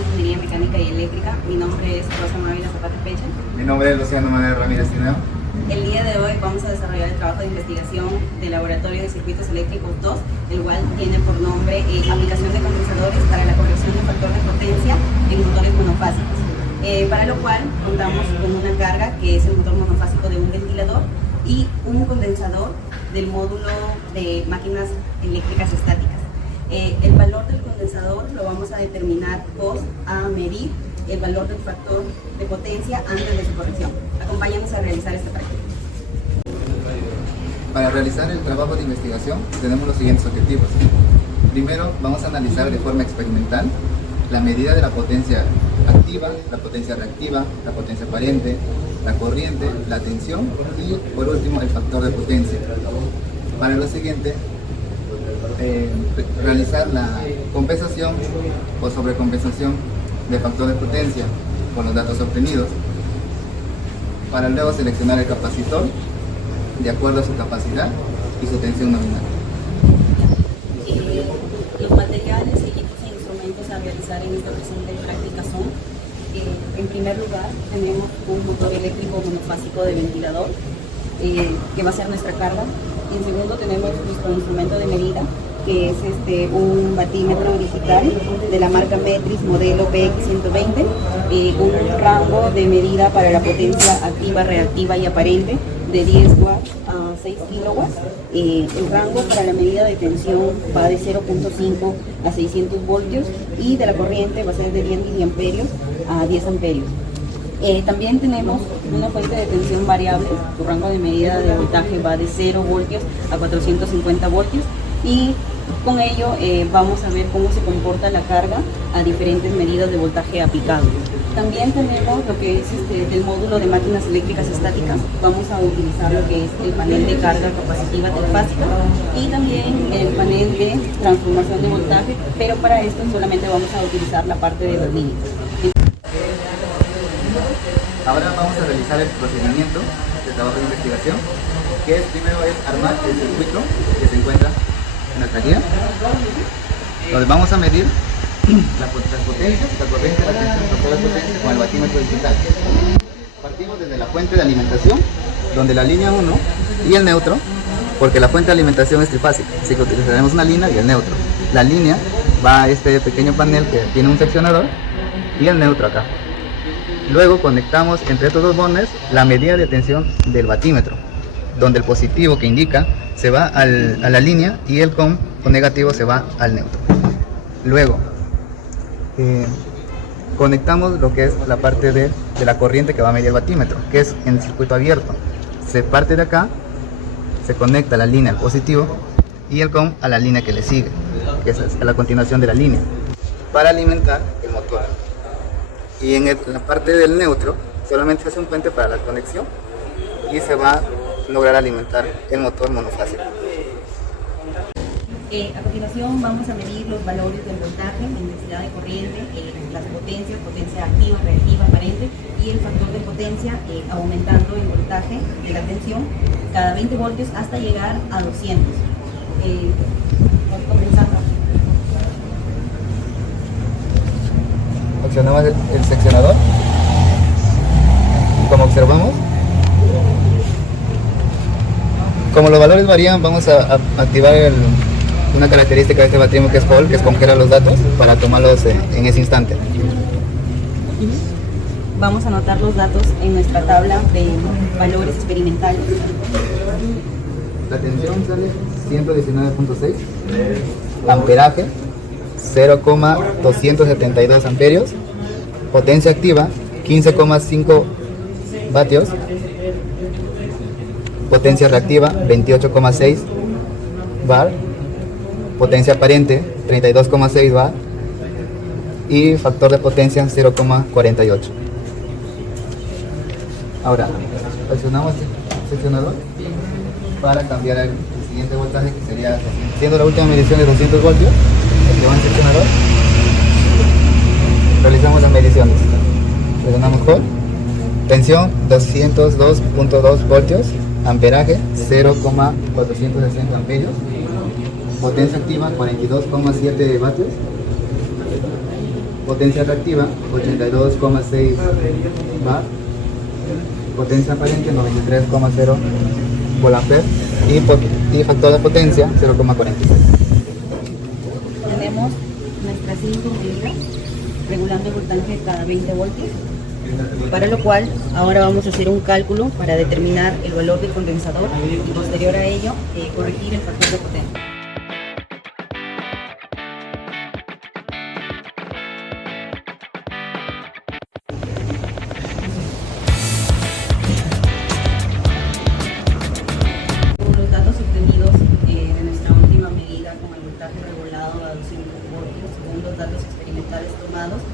de Ingeniería Mecánica y Eléctrica. Mi nombre es Rosa Mávila Zapata Pecha. Mi nombre es Luciano Manuel Ramírez Tineo. El día de hoy vamos a desarrollar el trabajo de investigación del Laboratorio de Circuitos Eléctricos 2, el cual tiene por nombre Aplicación de condensadores para la corrección del factor de potencia en motores monofásicos. Para lo cual contamos con una carga que es el motor monofásico de un ventilador y un condensador del módulo de máquinas eléctricas estáticas. El valor del condensador lo vamos a determinar post a medir el valor del factor de potencia antes de su corrección. Acompáñanos a realizar esta práctica. Para realizar el trabajo de investigación tenemos los siguientes objetivos. Primero, vamos a analizar de forma experimental la medida de la potencia activa, la potencia reactiva, la potencia aparente, la corriente, la tensión y por último el factor de potencia. Para lo siguiente, realizar la compensación o sobrecompensación del factor de potencia con los datos obtenidos, para luego seleccionar el capacitor de acuerdo a su capacidad y su tensión nominal. Los materiales, equipos e instrumentos a realizar en esta presente práctica son, en primer lugar, tenemos un motor eléctrico monofásico de ventilador, que va a ser nuestra carga. En segundo, tenemos nuestro instrumento de medida, que es un batímetro digital de la marca Metris modelo PX120, un rango de medida para la potencia activa, reactiva y aparente de 10 watts a 6 kilowatts. El rango para la medida de tensión va de 0.5 a 600 voltios y de la corriente va a ser de 10 miliamperios a 10 amperios. También tenemos una fuente de tensión variable, su rango de medida de voltaje va de 0 voltios a 450 voltios y con ello vamos a ver cómo se comporta la carga a diferentes medidas de voltaje aplicado. También tenemos lo que es el módulo de máquinas eléctricas estáticas. Vamos a utilizar lo que es el panel de carga capacitiva trifásica y también el panel de transformación de voltaje, pero para esto solamente vamos a utilizar la parte de las líneas. Ahora vamos a realizar el procedimiento de trabajo de investigación, que primero es armar el circuito que se encuentra en nuestra guía, donde vamos a medir las potencias, la corriente, la tensión, el factor de potencia con el batímetro digital. Partimos desde la fuente de alimentación, donde la línea 1 y el neutro, porque la fuente de alimentación es trifásica, así que utilizaremos una línea y el neutro. La línea va a este pequeño panel que tiene un seccionador y el neutro acá. Luego conectamos entre estos dos bornes la medida de tensión del batímetro, donde el positivo que indica se va a la línea y el con negativo se va al neutro. Luego conectamos lo que es la parte de la corriente que va a medir el batímetro, que es en el circuito abierto. Se parte de acá, se conecta la línea al positivo y el con a la línea que le sigue, que es a la continuación de la línea, para alimentar el motor. Y en la parte del neutro solamente se hace un puente para la conexión y se va a lograr alimentar el motor monofásico. A continuación vamos a medir los valores del voltaje, la intensidad de corriente, las potencias, potencia activa, reactiva, aparente y el factor de potencia, aumentando el voltaje de la tensión cada 20 voltios hasta llegar a 200. Comenzando. Accionamos el seccionador y como observamos, como los valores varían, vamos a activar una característica de este batímetro que es hold, que es congelar los datos para tomarlos en ese instante. Vamos a anotar los datos en nuestra tabla de valores experimentales. La tensión sale 119.6, amperaje 0,272 amperios, potencia activa 15,5 vatios, potencia reactiva 28,6 bar, potencia aparente 32,6 bar y factor de potencia 0,48. Ahora presionamos el seccionador para cambiar el siguiente voltaje, que sería, siendo la última medición de 200 voltios, activamos el seccionador, realizamos las mediciones, presionamos hold, tensión 202.2 voltios, amperaje 0,460 amperios, potencia activa 42,7 vatios, Potencia reactiva 82,6 bar. Potencia aparente 93,0 volt-ampere y factor de potencia 0,46. Tenemos nuestras 5 medidas regulando el voltaje cada 20 voltios, para lo cual ahora vamos a hacer un cálculo para determinar el valor del condensador y posterior a ello corregir el factor de potencia. Los datos obtenidos de nuestra última medida con el voltaje regulado a 200 voltios, según los datos experimentales tomados,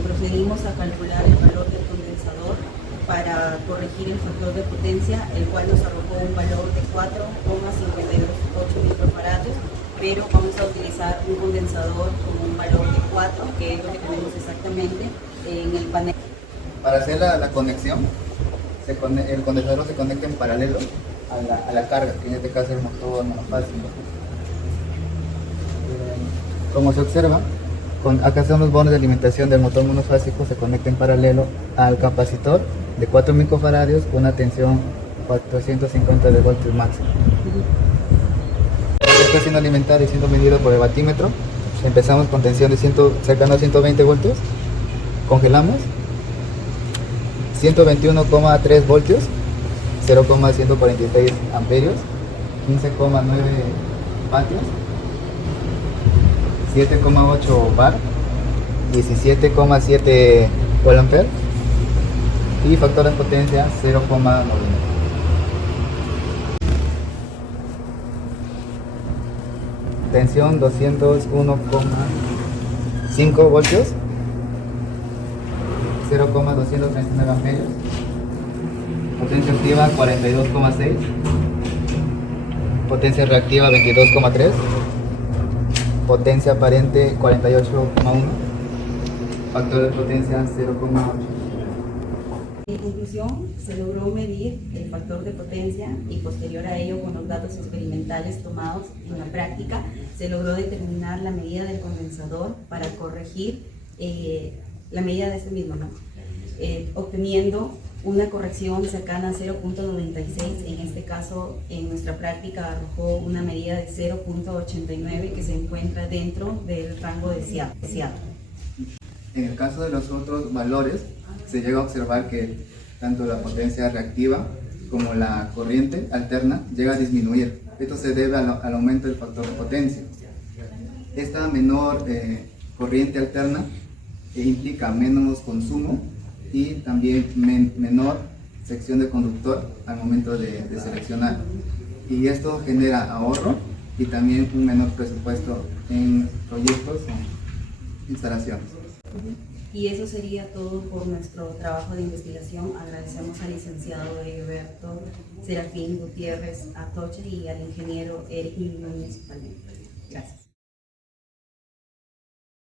procedimos a calcular el valor del condensador para corregir el factor de potencia, el cual nos arrojó un valor de 4,528 microfaradios, pero vamos a utilizar un condensador con un valor de 4, que es lo que tenemos exactamente en el panel. Para hacer la conexión, el condensador se conecta en paralelo a la carga, que en este caso es el motor monofásico. Como se observa, acá son los bonos de alimentación del motor monofásico, se conecta en paralelo al capacitor de 4 microfaradios con una tensión 450 de voltios máximo. Está siendo alimentado y siendo medido por el batímetro. Empezamos con tensión de cercano a 120 voltios, congelamos 121,3 voltios, 0,146 amperios, 15,9 vatios, 7,8 bar, 17,7 volt-ampere y factor de potencia 0,9. Tensión 201,5 voltios, 0,239 amperios, potencia activa 42,6, potencia reactiva 22,3, potencia aparente 48,1, factor de potencia 0,8. En conclusión, se logró medir el factor de potencia y posterior a ello, con los datos experimentales tomados en la práctica, se logró determinar la medida del condensador para corregir la medida de este mismo, ¿no? Obteniendo una corrección cercana a 0,96, en este caso en nuestra práctica arrojó una medida de 0,89 que se encuentra dentro del rango deseado. En el caso de los otros valores, se llega a observar que tanto la potencia reactiva como la corriente alterna llega a disminuir. Esto se debe al aumento del factor de potencia. Esta menor corriente alterna implica menos consumo y también menor sección de conductor al momento de seleccionar. Y esto genera ahorro y también un menor presupuesto en proyectos e instalaciones. Y eso sería todo por nuestro trabajo de investigación. Agradecemos al licenciado Heriberto Serafín Gutiérrez Atoche y al ingeniero Eric Núñez. Gracias.